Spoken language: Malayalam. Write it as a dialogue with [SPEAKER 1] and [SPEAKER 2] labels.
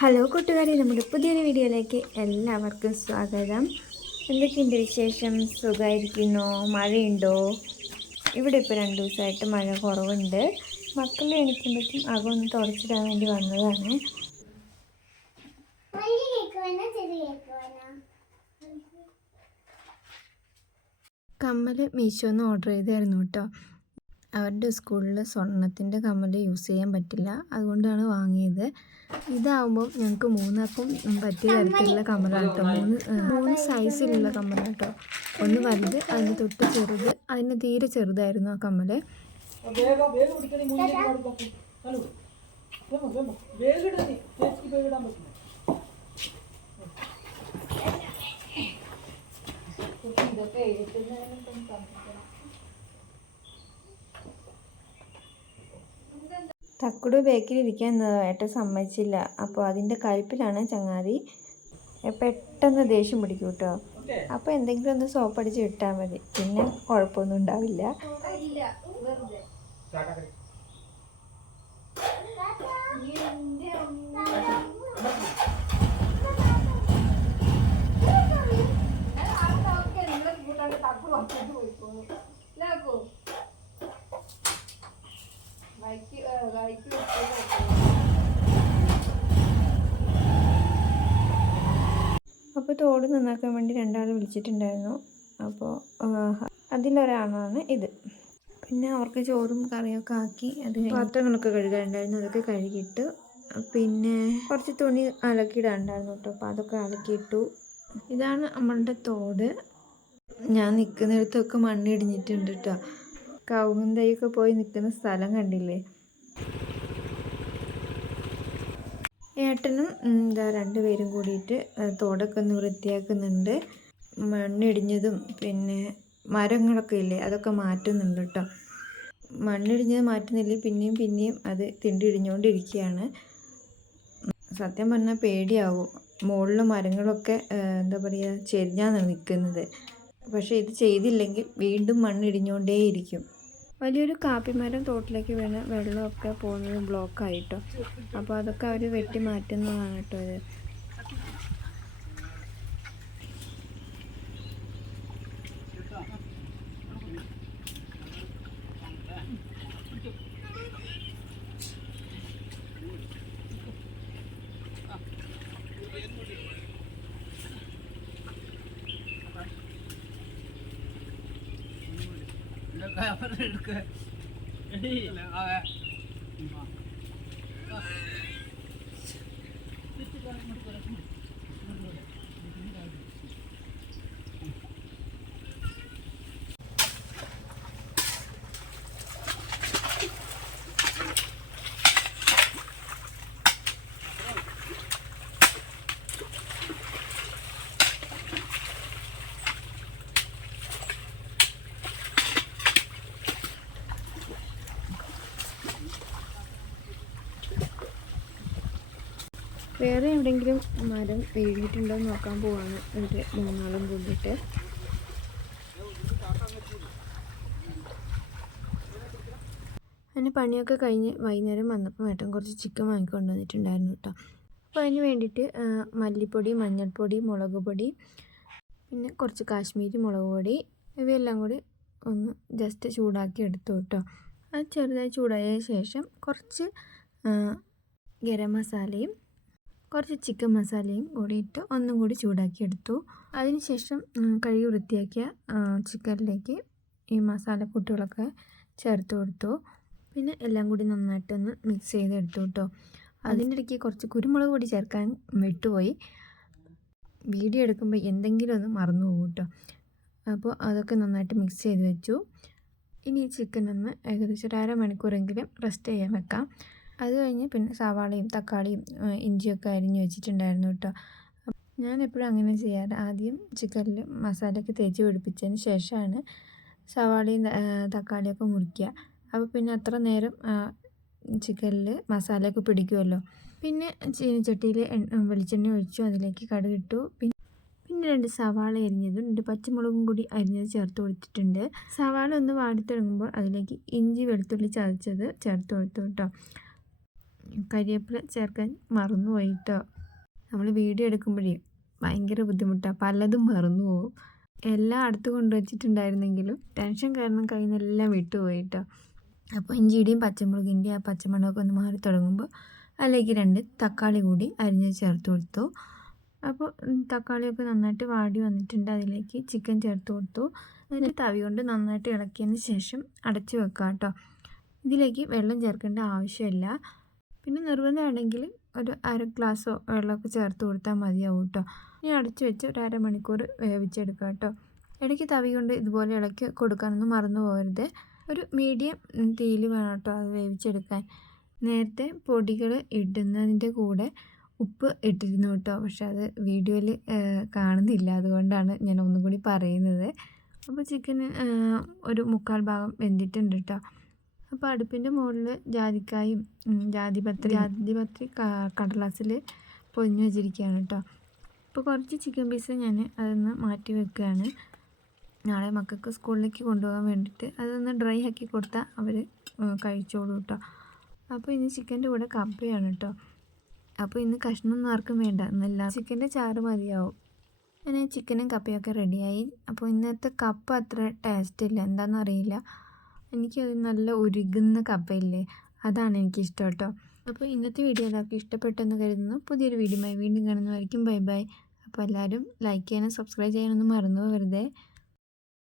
[SPEAKER 1] ഹലോ കൂട്ടുകാരെ നമ്മുടെ പുതിയൊരു വീഡിയോയിലേക്ക് എല്ലാവർക്കും സ്വാഗതം. എന്തൊക്കെയുണ്ട് വിശേഷം? സുഖമായിരിക്കുന്നു മഴയുണ്ടോ? ഇവിടെ ഇപ്പോൾ രണ്ട് ദിവസമായിട്ട് മഴ കുറവുണ്ട്. മക്കൾ എണീക്കുമ്പോഴേക്കും അകം ഒന്ന് തുടച്ചിടാൻ വേണ്ടി വന്നതാണ്.
[SPEAKER 2] കമ്മൽ
[SPEAKER 1] കമ്മൽ മീഷോന്ന് ഓർഡർ ചെയ്തായിരുന്നു കേട്ടോ. അവരുടെ സ്കൂളിൽ സ്വർണത്തിന്റെ കമ്മൽ യൂസ് ചെയ്യാൻ പറ്റില്ല. അതുകൊണ്ടാണ് വാങ്ങിയത്. ഇതാവുമ്പോൾ ഞങ്ങൾക്ക് മൂന്നപ്പം പറ്റിയ തരത്തിലുള്ള കമ്മലാണ് കേട്ടോ മൂന്ന് മൂന്ന് സൈസിലുള്ള കമ്മലാണ് കേട്ടോ ഒന്ന് വലുത് അതിന് തൊട്ട് ചെറുത്. അതിന് തീരെ ചെറുതായിരുന്നു ആ കമ്മൽ തക്കുടു ബേക്കിൽ ഇരിക്കാൻ ഏട്ട സമ്മതിച്ചില്ല. അപ്പോൾ അതിന്റെ കഴുപ്പിലാണ് ചങ്ങാതി. പെട്ടെന്ന് ദേഷ്യം പിടിക്കും കേട്ടോ അപ്പോൾ എന്തെങ്കിലും ഒന്ന് സോപ്പടിച്ച് ഇട്ടാൽ മതി. പിന്നെ കുഴപ്പമൊന്നും ഉണ്ടാവില്ല. അപ്പോൾ തോട് നന്നാക്കാൻ വേണ്ടി രണ്ടാൾ വിളിച്ചിട്ടുണ്ടായിരുന്നു. അപ്പോൾ അതിലൊരാളാണ് ഇത്. പിന്നെ അവർക്ക് ചോറും കറിയൊക്കെ ആക്കി അത് പാത്രങ്ങളൊക്കെ കഴുകാനുണ്ടായിരുന്നു. അതൊക്കെ കഴുകിയിട്ട് പിന്നെ കുറച്ച് തുണി അലക്കിയിടാനുണ്ടായിരുന്നു കേട്ടോ. അപ്പോൾ അതൊക്കെ അലക്കിയിട്ടു. ഇതാണ് നമ്മളുടെ തോട്. ഞാൻ നിൽക്കുന്നിടത്തൊക്കെ മണ്ണിടിഞ്ഞിട്ടുണ്ട് കേട്ടോ. കവുങ്ങും തൈയൊക്കെ പോയി നിൽക്കുന്ന സ്ഥലം കണ്ടില്ലേ? ഏട്ടനും എന്താ രണ്ടുപേരും കൂടിയിട്ട് തോടൊക്കെ ഒന്ന് വൃത്തിയാക്കുന്നുണ്ട്. മണ്ണിടിഞ്ഞതും പിന്നെ മരങ്ങളൊക്കെ ഇല്ലേ അതൊക്കെ മാറ്റുന്നുണ്ട് കേട്ടോ മണ്ണിടിഞ്ഞത് മാറ്റുന്നില്ല പിന്നെയും പിന്നെയും അത് തിണ്ടി തിണ്ടിടിഞ്ഞുകൊണ്ടിരിക്കുകയാണ് സത്യം പറഞ്ഞാൽ പേടിയാവും. മുകളിൽ മരങ്ങളൊക്കെ എന്താ പറയുക ചെരിഞ്ഞാണ് നിൽക്കുന്നത്. പക്ഷേ ഇത് ചെയ്തില്ലെങ്കിൽ വീണ്ടും മണ്ണിടിഞ്ഞുകൊണ്ടേയിരിക്കും വലിയൊരു കാപ്പിമരം തോട്ടിലേക്ക് വീണ് വെള്ളമൊക്കെ പോകുന്നത് ബ്ലോക്കായിട്ടോ. അപ്പോൾ അതൊക്കെ അവർ വെട്ടി മാറ്റുന്നതാണ് കേട്ടോ ഇത്. எடுக்க വേറെ എവിടെയെങ്കിലും മരം വീഴിയിട്ടുണ്ടോ എന്ന് നോക്കാൻ പോവാണ് എന്റെ മൂന്നാളും കൂടിയിട്ട്. അതിന് പണിയൊക്കെ കഴിഞ്ഞ് വൈകുന്നേരം വന്നപ്പോൾ ഏട്ടൻ കുറച്ച് ചിക്കൻ വാങ്ങിക്കൊണ്ട് വന്നിട്ടുണ്ടായിരുന്നു കേട്ടോ. അപ്പോൾ അതിന് വേണ്ടിയിട്ട് മല്ലിപ്പൊടി മഞ്ഞൾപ്പൊടി മുളക് പൊടി പിന്നെ കുറച്ച് കാശ്മീരി മുളക് പൊടി ഇവയെല്ലാം കൂടി ഒന്ന് ജസ്റ്റ് ചൂടാക്കി എടുത്തു കേട്ടോ. അത് ചെറുതായി ചൂടായ ശേഷം കുറച്ച് ഗരം മസാലയും കുറച്ച് ചിക്കൻ മസാലയും കൂടി ഇട്ട് ഒന്നും കൂടി ചൂടാക്കി എടുത്തു അതിനുശേഷം കഴുകി വൃത്തിയാക്കിയ ചിക്കനിലേക്ക് ഈ മസാലക്കൂട്ടുകളൊക്കെ ചേർത്ത് കൊടുത്തു. പിന്നെ എല്ലാം കൂടി നന്നായിട്ടൊന്ന് മിക്സ് ചെയ്തെടുത്തു കേട്ടോ. അതിന്റെ ഇടയ്ക്ക് കുറച്ച് കുരുമുളക് പൊടി ചേർക്കാൻ വിട്ടുപോയി. വീഡിയോ എടുക്കുമ്പോൾ എന്തെങ്കിലും ഒന്ന് മറന്നു പോകും കേട്ടോ. അപ്പോൾ അതൊക്കെ നന്നായിട്ട് മിക്സ് ചെയ്ത് വെച്ചു. ഇനി ഈ ചിക്കൻ ഒന്ന് ഏകദേശം ഒരു അരമണിക്കൂറെങ്കിലും റെസ്റ്റ് ചെയ്യാൻ വെക്കാം. അത് കഴിഞ്ഞ് പിന്നെ സവാളയും തക്കാളിയും ഇഞ്ചിയൊക്കെ അരിഞ്ഞ് വെച്ചിട്ടുണ്ടായിരുന്നു കേട്ടോ. ഞാൻ എപ്പോഴും അങ്ങനെ ചെയ്യാറ്. ആദ്യം ചിക്കനിൽ മസാലയൊക്കെ തേച്ച് പിടിപ്പിച്ചതിന് ശേഷമാണ് സവാളയും തക്കാളിയൊക്കെ മുറിക്കുക. അപ്പോൾ പിന്നെ അത്ര നേരം ചിക്കനിൽ മസാലയൊക്കെ പിടിക്കുമല്ലോ. പിന്നെ ചീനച്ചട്ടിയിൽ വെളിച്ചെണ്ണ ഒഴിച്ചു അതിലേക്ക് കടുകിട്ടു പിന്നെ പിന്നെ രണ്ട് സവാള അരിഞ്ഞതും രണ്ട് പച്ചമുളകും കൂടി അരിഞ്ഞത് ചേർത്ത് കൊടുത്തിട്ടുണ്ട്. സവാള ഒന്ന് വാടി തുടങ്ങുമ്പോൾ അതിലേക്ക് ഇഞ്ചി വെളുത്തുള്ളി ചതച്ചത് ചേർത്ത് കൊടുത്തു കേട്ടോ. കരിവേപ്പില ചേർക്കാൻ മറന്നു പോയിട്ടോ. നമ്മൾ വീഡിയോ എടുക്കുമ്പോഴേ ഭയങ്കര ബുദ്ധിമുട്ടാണ് പലതും മറന്നു പോകും എല്ലാം അടുത്ത് കൊണ്ടുവച്ചിട്ടുണ്ടായിരുന്നെങ്കിലും ടെൻഷൻ കാരണം കയ്യിൽ നിന്നെല്ലാം വിട്ടുപോയിട്ടോ. അപ്പോൾ ഇഞ്ചിയുടെയും പച്ചമുളകിന്റെയും ആ പച്ചമുളകൊക്കെ ഒന്ന് മാറി തുടങ്ങുമ്പോൾ അതിലേക്ക് രണ്ട് തക്കാളി കൂടി അരിഞ്ഞ് ചേർത്ത് കൊടുത്തു. അപ്പോൾ തക്കാളിയൊക്കെ നന്നായിട്ട് വാടി വന്നിട്ടുണ്ട്. അതിലേക്ക് ചിക്കൻ ചേർത്ത് കൊടുത്തു. എന്നിട്ട് തവി കൊണ്ട് നന്നായിട്ട് ഇളക്കിയതിന് ശേഷം അടച്ച് വെക്കാം കേട്ടോ ഇതിലേക്ക് വെള്ളം ചേർക്കേണ്ട ആവശ്യമില്ല. പിന്നെ നിർബന്ധമാണെങ്കിൽ ഒരു അര ഗ്ലാസ്സോ വെള്ളമൊക്കെ ചേർത്ത് കൊടുത്താൽ മതിയാവും കേട്ടോ. ഇനി അടച്ചു വെച്ച് ഒരു അരമണിക്കൂർ വേവിച്ചെടുക്കുക കേട്ടോ. ഇടയ്ക്ക് തവി കൊണ്ട് ഇതുപോലെ ഇളക്കി കൊടുക്കാനൊന്നും മറന്നു പോകരുത്. ഒരു മീഡിയം തീയിൽ വേണം കേട്ടോ അത് വേവിച്ചെടുക്കാൻ. നേരത്തെ പൊടികൾ ഇടുന്നതിന്റെ കൂടെ ഉപ്പ് ഇട്ടിരുന്നു കേട്ടോ. പക്ഷെ അത് വീഡിയോയിൽ കാണുന്നില്ല. അതുകൊണ്ടാണ് ഞാൻ ഒന്നും കൂടി പറയുന്നത്. അപ്പോൾ ചിക്കന് ഒരു മുക്കാൽ ഭാഗം വെന്തിട്ടുണ്ട് കേട്ടോ. അപ്പോൾ അടുപ്പിന്റെ മുകളിൽ ജാതിക്കായും ജാതിപത്രി ജാതിപത്രി കടലാസിൽ പൊതിഞ്ഞ് വെച്ചിരിക്കുകയാണ് കേട്ടോ അപ്പോൾ കുറച്ച് ചിക്കൻ പീസ് ഞാൻ അതൊന്ന് മാറ്റി വെക്കുകയാണ് നാളെ മക്കൾക്ക് സ്കൂളിലേക്ക് കൊണ്ടുപോകാൻ വേണ്ടിയിട്ട് അതൊന്ന് ഡ്രൈ ആക്കി കൊടുത്താൽ അവർ കഴിച്ചോളൂ കേട്ടോ അപ്പോൾ ഇന്ന് ചിക്കന്റെ കൂടെ കപ്പയാണ് കേട്ടോ അപ്പോൾ ഇന്ന് കഷ്ണമൊന്നും ആർക്കും വേണ്ട. എന്നല്ല ചിക്കന്റെ ചാറ് മതിയാവും. അങ്ങനെ ചിക്കനും കപ്പയൊക്കെ റെഡിയായി അപ്പോൾ ഇന്നത്തെ കപ്പ അത്ര ടേസ്റ്റ് ഇല്ല. എന്താണെന്ന് അറിയില്ല എനിക്കത് നല്ല ഉരുകുന്ന കപ്പയില്ലേ? അതാണ് എനിക്കിഷ്ടം കേട്ടോ അപ്പോൾ ഇന്നത്തെ വീഡിയോ എല്ലാവർക്കും ഇഷ്ടപ്പെട്ടെന്ന് കരുതുന്നു. പുതിയൊരു വീഡിയോയുമായി വീണ്ടും കാണുന്നതായിരിക്കും. Bye bye. അപ്പോൾ എല്ലാവരും ലൈക്ക് ചെയ്യാനും സബ്സ്ക്രൈബ് ചെയ്യാനൊന്നും മറന്നു പോകരുതേ.